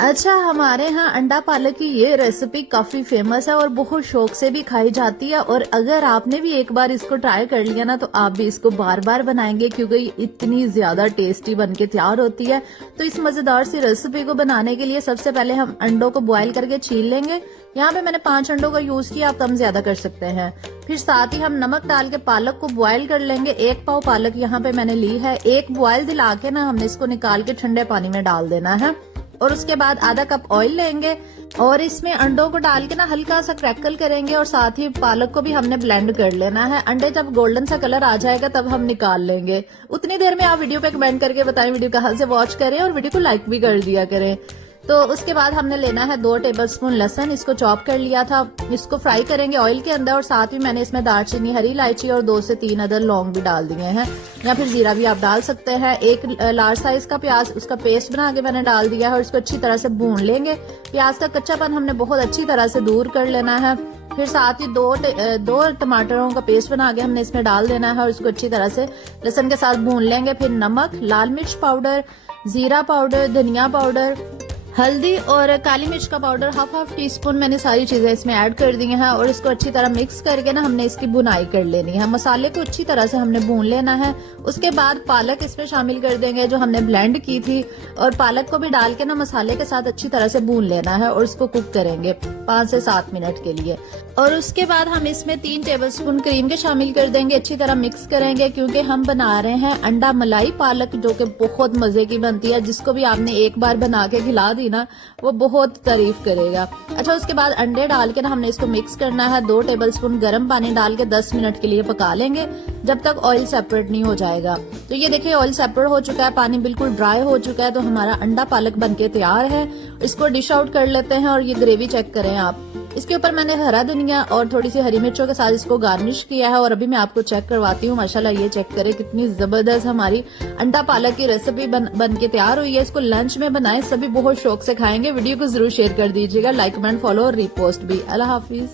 अच्छा, हमारे यहाँ अंडा पालक की ये रेसिपी काफी फेमस है और बहुत शौक से भी खाई जाती है। और अगर आपने भी एक बार इसको ट्राई कर लिया ना, तो आप भी इसको बार बार बनाएंगे, क्योंकि इतनी ज्यादा टेस्टी बन के तैयार होती है। तो इस मजेदार सी रेसिपी को बनाने के लिए सबसे पहले हम अंडों को बॉईल करके छील लेंगे। यहाँ पे मैंने 5 अंडों का यूज किया, आप कम ज्यादा कर सकते हैं। फिर साथ ही हम नमक डाल के पालक को बॉईल कर लेंगे। 1 पाव पालक यहाँ पे मैंने ली है। एक बॉईल दिला के ना हमने इसको निकाल के ठंडे पानी में डाल देना है। और उसके बाद आधा कप ऑयल लेंगे और इसमें अंडों को डाल के ना हल्का सा क्रैकल करेंगे। और साथ ही पालक को भी हमने ब्लेंड कर लेना है। अंडे जब गोल्डन सा कलर आ जाएगा तब हम निकाल लेंगे। उतनी देर में आप वीडियो पे कमेंट करके बताएं वीडियो कहाँ से वॉच करें, और वीडियो को लाइक भी कर दिया करें। तो उसके बाद हमने लेना है 2 टेबलस्पून लहसुन, इसको चॉप कर लिया था। इसको फ्राई करेंगे ऑयल के अंदर। और साथ ही मैंने इसमें दालचीनी, हरी इलायची और 2 से 3 अदर लौंग भी डाल दिए हैं, या फिर जीरा भी आप डाल सकते हैं। एक लार्ज साइज का प्याज, उसका पेस्ट बना के मैंने डाल दिया है और इसको अच्छी तरह से भून लेंगे। प्याज का कच्चापन हमने बहुत अच्छी तरह से दूर कर लेना है। फिर साथ ही 2 टमाटरों का पेस्ट बना के हमने इसमें डाल देना है और इसको अच्छी तरह से लहसुन के साथ भून लेंगे। फिर नमक, लाल मिर्च पाउडर, जीरा पाउडर, धनिया पाउडर, हल्दी और काली मिर्च का पाउडर हाफ टी-स्पून मैंने सारी चीजें इसमें ऐड कर दी हैं। और इसको अच्छी तरह मिक्स करके ना हमने इसकी भुनाई कर लेनी है। मसाले को अच्छी तरह से हमने भून लेना है। उसके बाद पालक इसमें शामिल कर देंगे जो हमने ब्लेंड की थी, और पालक को भी डाल के ना मसाले के साथ अच्छी तरह से भून लेना है और इसको कुक करेंगे 5 से 7 मिनट के लिए। और उसके बाद हम इसमें 3 टेबलस्पून क्रीम के शामिल कर देंगे। अच्छी तरह मिक्स करेंगे, क्योंकि हम बना रहे हैं अंडा मलाई पालक, जो कि बहुत मजे की बनती है। जिसको भी आपने एक बार बना के खिला दी ना, वो बहुत तारीफ करेगा। अच्छा, उसके बाद अंडे डाल के ना हमने इसको मिक्स करना है। 2 टेबलस्पून गर्म पानी डाल के 10 मिनट के लिए पका लेंगे, जब तक ऑयल सेपरेट नहीं हो जाएगा। तो ये देखिए ऑयल सेपरेट हो चुका है, पानी बिल्कुल ड्राई हो चुका है। तो हमारा अंडा पालक बनके तैयार है। इसको डिश आउट कर लेते हैं। और ये ग्रेवी चेक करें आप, इसके ऊपर मैंने हरा धनिया और थोड़ी सी हरी मिर्चों के साथ इसको गार्निश किया है। और अभी मैं आपको चेक करवाती हूँ। माशाल्लाह, ये चेक करें कितनी जबरदस्त हमारी अंडा पालक की रेसिपी बन के तैयार हुई है। इसको लंच में बनाएं, सभी बहुत शौक से खाएंगे। वीडियो को जरूर शेयर कर दीजिएगा, लाइक, कमेंट, फॉलो और रीपोस्ट भी। अल्लाह हाफिज।